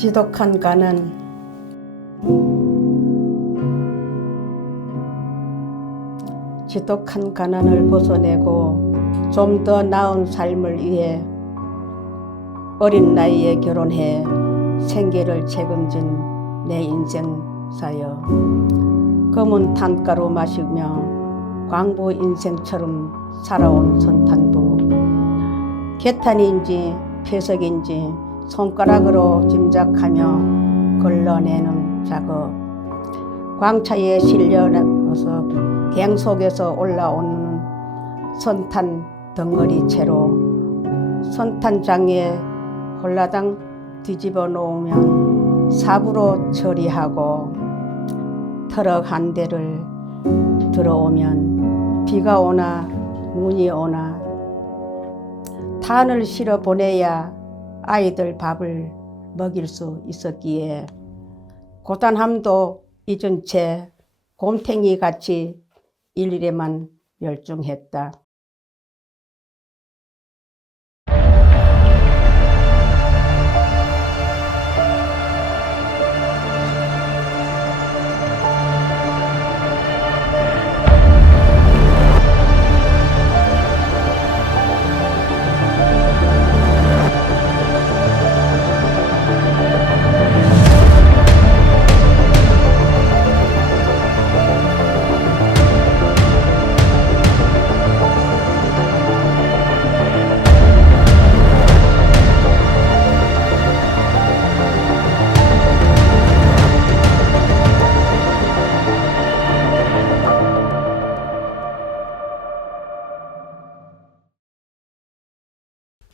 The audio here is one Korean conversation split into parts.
지독한 가난. 지독한 가난을 벗어내고 좀 더 나은 삶을 위해 어린 나이에 결혼해 생계를 책임진 내 인생사여. 검은 단가루 마시며 광부 인생처럼 살아온 선탄도 개탄인지 폐석인지 손가락으로 짐작하며 걸러내는 작업. 광차에 실려 넣어서 갱 속에서 올라오는 선탄 덩어리 채로 선탄장에 홀라당 뒤집어 놓으면 삽으로 처리하고 트럭 한 대를 들어오면 비가 오나 눈이 오나 탄을 실어 보내야 아이들 밥을 먹일 수 있었기에 고단함도 잊은 채 곰탱이 같이 일일에만 열중했다.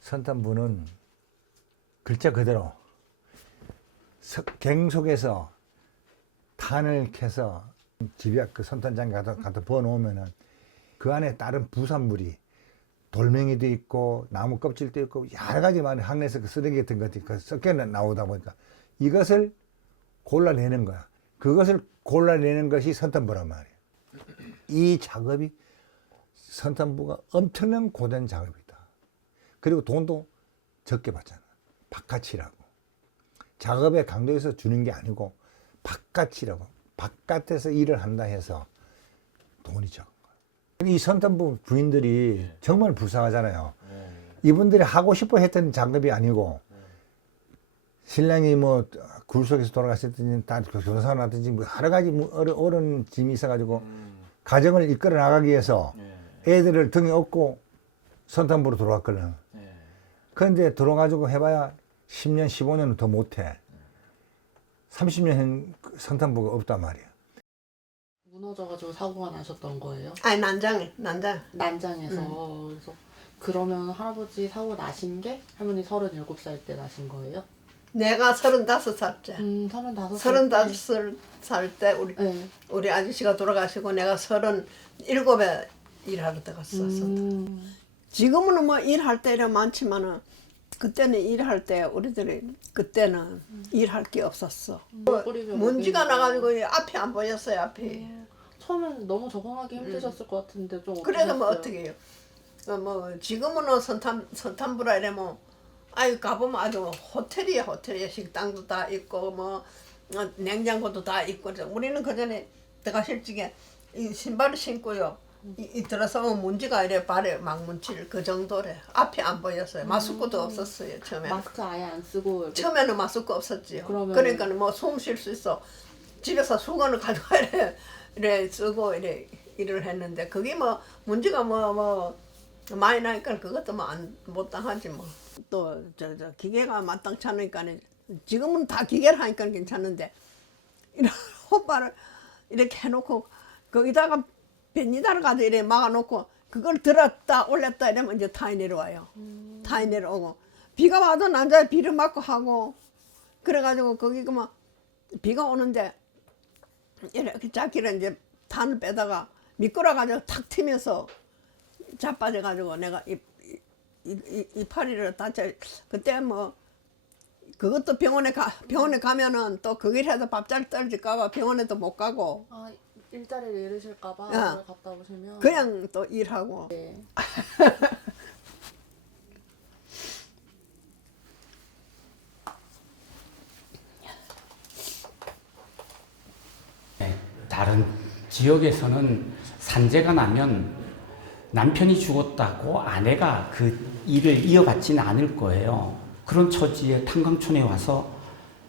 선탄부는 글자 그대로 갱 속에서 탄을 캐서 집에 그 선탄장에 갖다 부어 놓으면은 그 안에 다른 부산물이 돌멩이도 있고 나무 껍질도 있고 여러 가지 많은 항내에서 그 쓰레기 같은 것들이 섞여 나오다 보니까 이것을 골라내는 거야. 그것을 골라내는 것이 선탄부란 말이야. 이 작업이 선탄부가 엄청난 고된 작업이다. 그리고 돈도 적게 받잖아. 바깥이라고. 작업의 강도에서 주는 게 아니고 바깥이라고. 바깥에서 일을 한다 해서 돈이 적은 거야. 이 선탄부 부인들이 정말 불쌍하잖아요. 이분들이 하고 싶어 했던 작업이 아니고 신랑이 뭐 굴 속에서 돌아가셨든지 다 교사가 났든지 뭐 여러 가지 어려운 짐이 있어가지고 가정을 이끌어 나가기 위해서 애들을 등에 업고 선탄부로 들어왔거든. 그런데 들어가지고 해봐야 10년, 15년은 더 못해. 30년 선탄부가 없단 말이야. 무너져가지고 사고가 나셨던 거예요? 아니 난장. 난장에서. 그래서 그러면 할아버지 사고 나신 게 할머니 37살 때 나신 거예요? 내가 35살 때. 35살 때 우리 아저씨가 돌아가시고 내가 37에 일하러 들어갔었어. 지금은 뭐 일할 때는 많지만은 그때는 일할 때 우리들이 그때는 일할 게 없었어. 먼지가 나가지고 앞이 안 보였어요. 앞이. 처음엔 너무 적응하기 힘드셨을 것 같은데 좀 그래도 뭐 어떠셨어요? 어떻게 해요? 뭐 지금은 선탄부라 이러면 아유 가보면 아주 호텔이야. 식당도 다 있고 뭐 냉장고도 다 있고. 우리는 그 전에 들어가실 적에 이 신발을 신고요. 이 들어서면 먼지가 이래 발에 막 뭉칠 그 정도래. 앞이 안 보였어요. 마스크도 없었어요 처음에. 마스크 아예 안 쓰고 이렇게. 처음에는 마스크 없었지요. 그러면... 그러니까 뭐 숨 쉴 수 있어. 집에서 수건을 가져가 이래 쓰고 이래 일을 했는데 그게 뭐 문제가 뭐 많이 나니까 그것도 뭐 못 당하지 뭐. 또 저 기계가 마땅치 않으니까 지금은 다 기계를 하니까 괜찮은데 이런 호빠를 이렇게 해놓고 거기다가 벤니다를 가지고 이렇게 막아놓고 그걸 들었다 올렸다 이러면 이제 타이 내려와요. 타이 내려오고 비가 와도 난자에 비를 맞고 하고 그래가지고 거기 그만 비가 오는데 이렇게 자기를 이제 탄을 빼다가 미끄러가지고 탁 튀면서 자빠져가지고 내가 이 팔이를 다쳐. 그때 뭐 그것도 병원에 가면은 또 그 길에도 밥잘 떨어질까봐 병원에도 못 가고. 아, 일자리를 잃으실까봐 어. 갔다 오시면 그냥 또 일하고. 네. 지역에서는 산재가 나면 남편이 죽었다고 아내가 그 일을 이어받지는 않을 거예요. 그런 처지에 탄광촌에 와서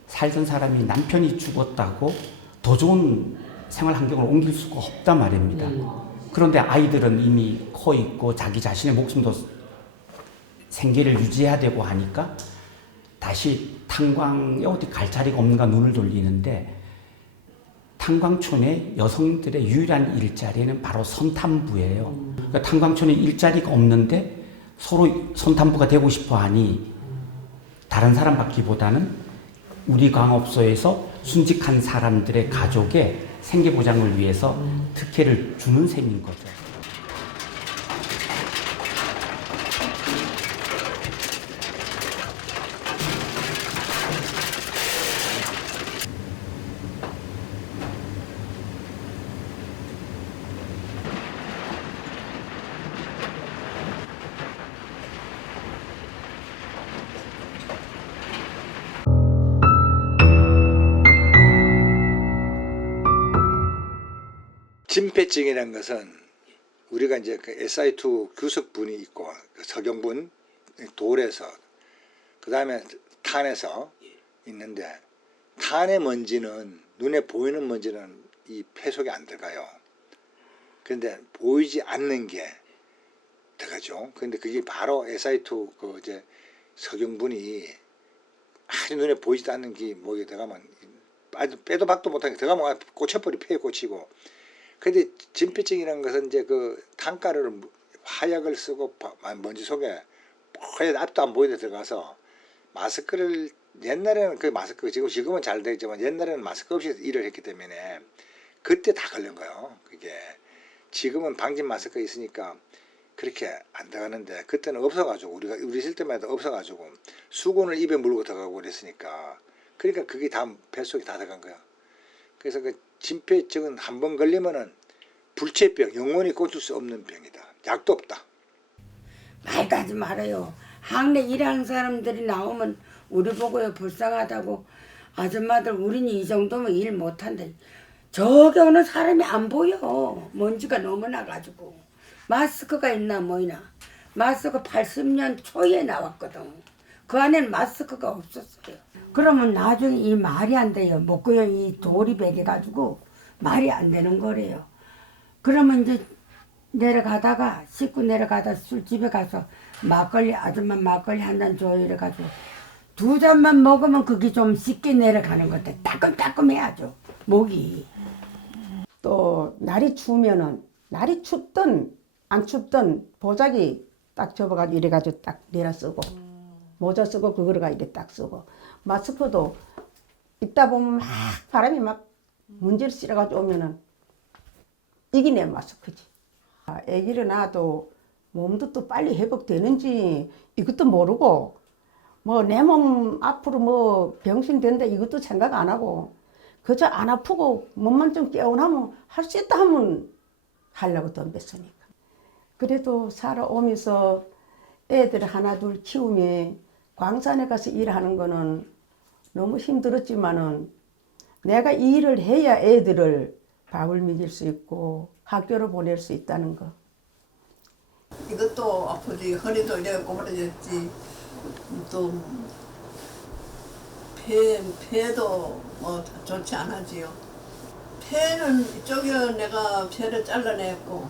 살던 사람이 남편이 죽었다고 더 좋은 생활 환경을 옮길 수가 없단 말입니다. 그런데 아이들은 이미 커 있고 자기 자신의 목숨도 생계를 유지해야 되고 하니까 다시 탄광에 어디 갈 자리가 없는가 눈을 돌리는데, 탄광촌의 여성들의 유일한 일자리는 바로 선탐부예요. 그러니까 탄광촌에 일자리가 없는데 서로 선탐부가 되고 싶어 하니 다른 사람 받기보다는 우리 광업소에서 순직한 사람들의 가족의 생계 보장을 위해서 특혜를 주는 셈인 거죠. 진폐증이라는 것은 우리가 이제 그 SI2 규석분이 있고 그 석영분 돌에서 그 다음에 탄에서 있는데, 탄의 먼지는 눈에 보이는 먼지는 이 폐 속에 안 들어가요. 그런데 보이지 않는 게 들어가죠. 그런데 그게 바로 SI2 그 이제 석영분이 아주 눈에 보이지도 않는 게 목에 들어가면 빼도 박도 못하게 들어가면 꽂혀버리, 폐에 꽂히고. 근데 진폐증이라는 것은 이제 그 탄가루를 화약을 쓰고 먼지 속에 뽀얀 앞도 안 보이게 들어가서 마스크를, 옛날에는 그 마스크, 지금은 잘 되겠지만 옛날에는 마스크 없이 일을 했기 때문에 그때 다 걸린 거예요. 그게 지금은 방진 마스크 있으니까 그렇게 안 들어가는데, 그때는 없어가지고 우리 있을 때마다 없어가지고 수건을 입에 물고 들어가고 그랬으니까, 그러니까 그게 다 뱃속에 다 들어간 거야. 그래서 그 진폐증은 한 번 걸리면은 불치병, 영원히 고칠 수 없는 병이다. 약도 없다. 말도 하지 말아요. 항내 일하는 사람들이 나오면 우리 보고요 불쌍하다고, 아줌마들 우리는 이 정도면 일 못한대. 저기 오는 사람이 안 보여. 먼지가 너무 나가지고. 마스크가 있나 뭐이나. 마스크 80년 초에 나왔거든. 그 안에는 마스크가 없었어요. 그러면 나중에 이 말이 안 돼요. 먹고요 이 돌이 배겨가지고 말이 안 되는 거래요. 그러면 이제 내려가다가 씻고 내려가다 술집에 가서 막걸리, 아줌마 막걸리 한 잔 줘요 이래가지고 2잔만 먹으면 그게 좀 쉽게 내려가는 것 같아. 따끔따끔해야죠 목이. 또 날이 추우면은, 날이 춥든 안 춥든 보자기 딱 접어가지고 이래가지고 딱 내려 쓰고, 모자 쓰고 그거를 이렇게 딱 쓰고, 마스크도 있다 보면 막 바람이 막 문지를 쓸어가지고 오면은 이게 내 마스크지. 아기를 낳아도 몸도 또 빨리 회복되는지 이것도 모르고, 뭐 내 몸 앞으로 뭐 병신 된다 이것도 생각 안 하고, 그저 안 아프고 몸만 좀 개운하면 할 수 있다 하면 하려고 돈 뺐으니까. 그래도 살아오면서 애들 하나 둘 키우며 광산에 가서 일하는 거는 너무 힘들었지만은, 내가 이 일을 해야 애들을 밥을 먹일 수 있고 학교를 보낼 수 있다는 거. 이것도 아프지. 허리도 이래 꼬부러졌지. 또 폐도 뭐 좋지 않아지요. 폐는 이쪽에 내가 폐를 잘라냈고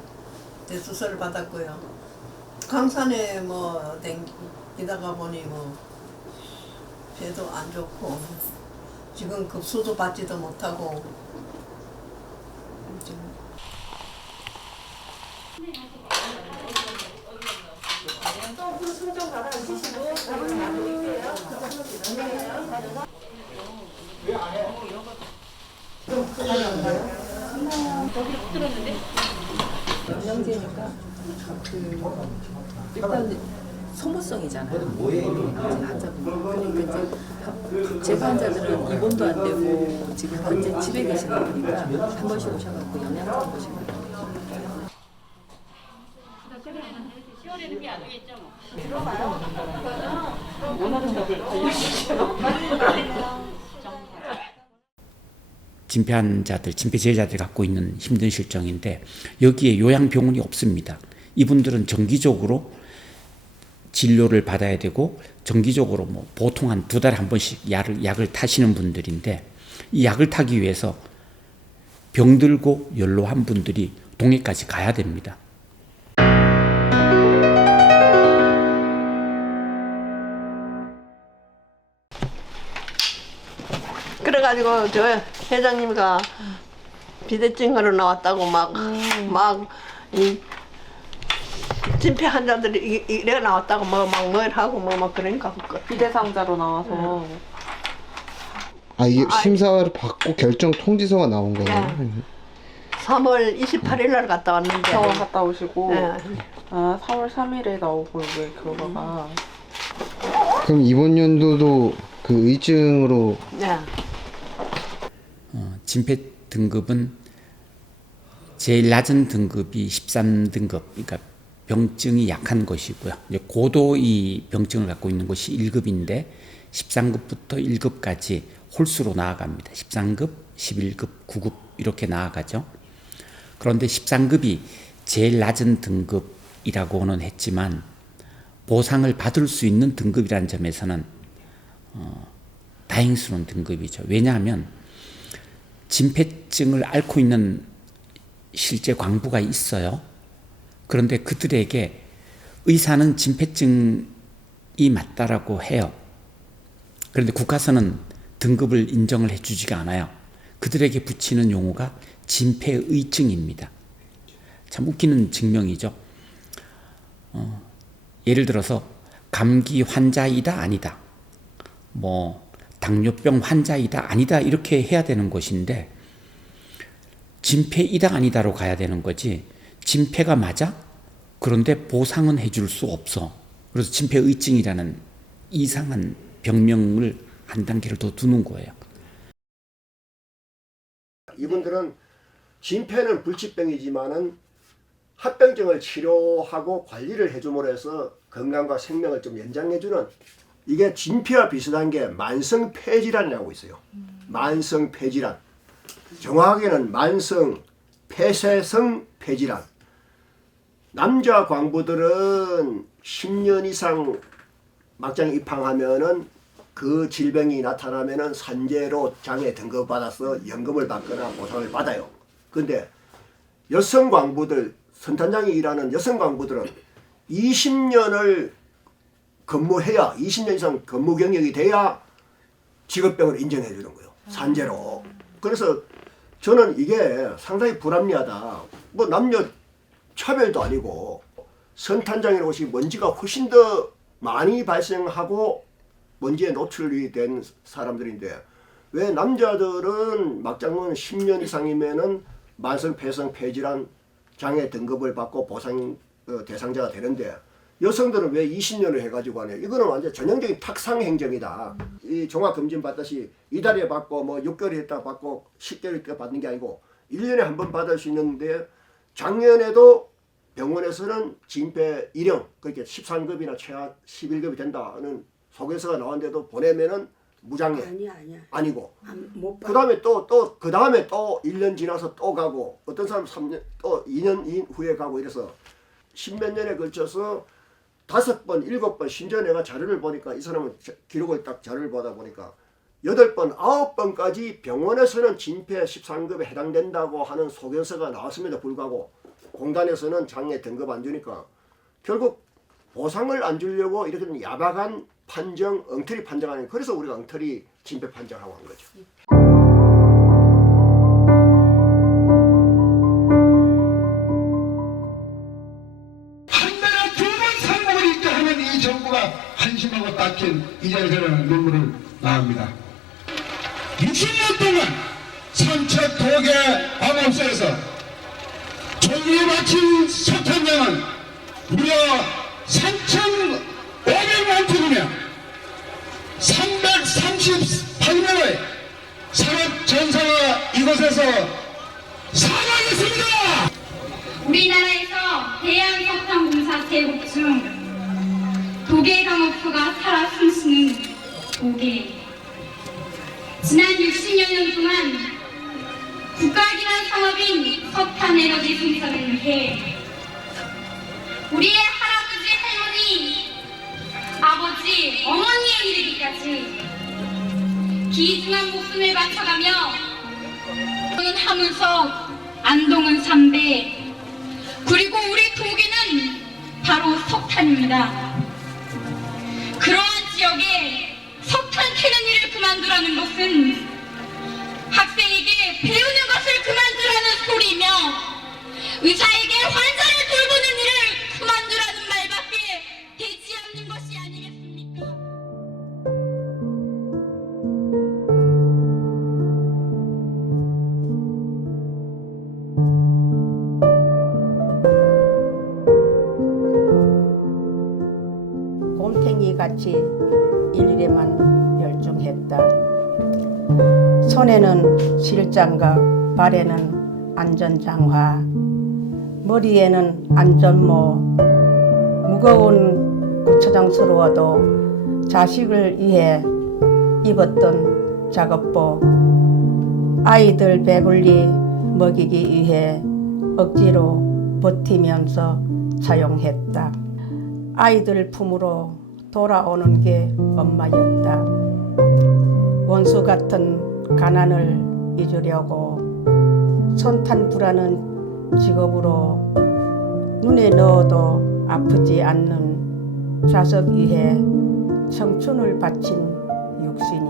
대수술을 받았고요. 강산에 뭐 댕기다가 보니 뭐 폐도 안 좋고 지금 급수도 받지도 못하고. 영양제니까 일단 소모성이잖아요. 환자분. 그러니까 이제 제가 환자들은 입원도 안 되고 지금 현재 집에 계시는 거니까 한 번씩 오셔갖고 영양제 한 번씩 먹어요. 진폐 환자들, 진폐 제자들이 갖고 있는 힘든 실정인데 여기에 요양병원이 없습니다. 이분들은 정기적으로 진료를 받아야 되고 정기적으로 뭐 보통 한 2달에 한 번씩 약을 타시는 분들인데 이 약을 타기 위해서 병들고 연로한 분들이 동해까지 가야 됩니다. 그래가지고 저 회장님과 비대증으로 나왔다고 막이 진폐 환자들이 이래 나왔다고 막 뭘 하고 막 그러니까 비대상자로 나와서 아 이게 심사를 받고 결정 통지서가 나온 거예요? 네. 3월 28일 날 갔다 왔는데 병원 갔다 오시고 네. 아 3월 3일에 나오고 이게 결과가 그럼 이번 연도도 그 의증으로 네. 진폐 등급은 제일 낮은 등급이 13등급, 그러니까 병증이 약한 것이고요. 이제 고도의 병증을 갖고 있는 것이 1급인데 13급부터 1급까지 홀수로 나아갑니다. 13급, 11급, 9급 이렇게 나아가죠. 그런데 13급이 제일 낮은 등급이라고는 했지만 보상을 받을 수 있는 등급이라는 점에서는 다행스러운 등급이죠. 왜냐하면 진폐증을 앓고 있는 실제 광부가 있어요. 그런데 그들에게 의사는 진폐증이 맞다라고 해요. 그런데 국가서는 등급을 인정을 해주지가 않아요. 그들에게 붙이는 용어가 진폐의증입니다. 참 웃기는 증명이죠. 예를 들어서 감기 환자이다 아니다, 뭐 당뇨병 환자이다 아니다 이렇게 해야 되는 것인데 진폐이다 아니다로 가야 되는 거지. 진폐가 맞아? 그런데 보상은 해줄 수 없어. 그래서 진폐의증이라는 이상한 병명을 한 단계를 더 두는 거예요. 이분들은 진폐는 불치병이지만은 합병증을 치료하고 관리를 해줌으로 해서 건강과 생명을 좀 연장해주는, 이게 진폐와 비슷한 게 만성 폐질환이라고 있어요. 만성 폐질환. 정확하게는 만성 폐쇄성 폐질환. 남자 광부들은 10년 이상 막장 입항하면은 그 질병이 나타나면은 산재로 장애 등급 받아서 연금을 받거나 보상을 받아요. 근데 여성 광부들, 선탄장이 일하는 여성 광부들은 20년을 근무해야, 20년 이상 근무 경력이 돼야 직업병을 인정해 주는 거예요. 산재로. 그래서 저는 이게 상당히 불합리하다. 뭐 남녀 차별도 아니고 선탄장이라는 곳이 먼지가 훨씬 더 많이 발생하고 먼지에 노출이 된 사람들인데 왜 남자들은 막장은 10년 이상이면은 만성 폐성 폐질환 장애 등급을 받고 보상 대상자가 되는데 여성들은 왜 20년을 해가지고 하냐. 이거는 완전 전형적인 탁상 행정이다. 이 종합검진 받듯이 이달에 받고 뭐 6개월 있다 받고 10개월 있다 받는 게 아니고 1년에 한 번 받을 수 있는데 작년에도 병원에서는 진폐 1형, 그러니까 13급이나 최하 11급이 된다는 소개서가 나왔는데도 보내면은 무장애. 아니야. 아니고. 못 봐. 그 다음에 그 다음에 또 1년 지나서 또 가고, 어떤 사람 3년, 또 2년 후에 가고 이래서 10몇 년에 걸쳐서 5번, 7번, 심지어 내가 자료를 보니까 이 사람은 기록을 딱 자료를 보다 보니까 8번, 9번까지 병원에서는 진폐 13급에 해당된다고 하는 소견서가 나왔음에도 불구하고 공단에서는 장애 등급 안 주니까 결국 보상을 안 주려고 이렇게 야박한 판정, 엉터리 판정하는, 그래서 우리가 엉터리 진폐 판정하고 한 거죠. 한 나라 두 번 상국을 있게 하는 이 정부가 한심하고 닦인 이 자리에서는 눈물을 나옵니다. 60년 동안 삼척 도계 암암소에서 종류에 마친 석탄량은 무려 3,500만 톤이며 338명의 산업 전사가 이곳에서 사망했습니다. 우리나라에서 대양석탄공사 개국 중 도계강업소가 살아 숨쉬는 도계. 지난 60여 년 동안 국가기관 산업인 석탄 에너지 생산을 위해 우리의 할아버지, 할머니, 아버지, 어머니에 이르기까지 기중한 목숨을 바쳐가며 하문석, 안동은 3배, 그리고 우리 도계는 바로 석탄입니다. 그러한 지역에 석탄 캐는 일을 그만두라는 것은 학생에게 배우는 것을 그만두라는 소리며 의사에게 환자를 돌보는 일을 그만두라는 말밖에 되지 않는 것이 아니겠습니까? 곰탱이 같이 일일에만 열중했다. 손에는 실장갑, 발에는 안전장화, 머리에는 안전모. 무거운 구처장스러워도 자식을 위해 입었던 작업복, 아이들 배불리 먹이기 위해 억지로 버티면서 사용했다. 아이들 품으로 돌아오는 게 엄마였다. 원수 같은 가난을 잊으려고 손탄부라는 직업으로 눈에 넣어도 아프지 않는 자석 위에 청춘을 바친 육신이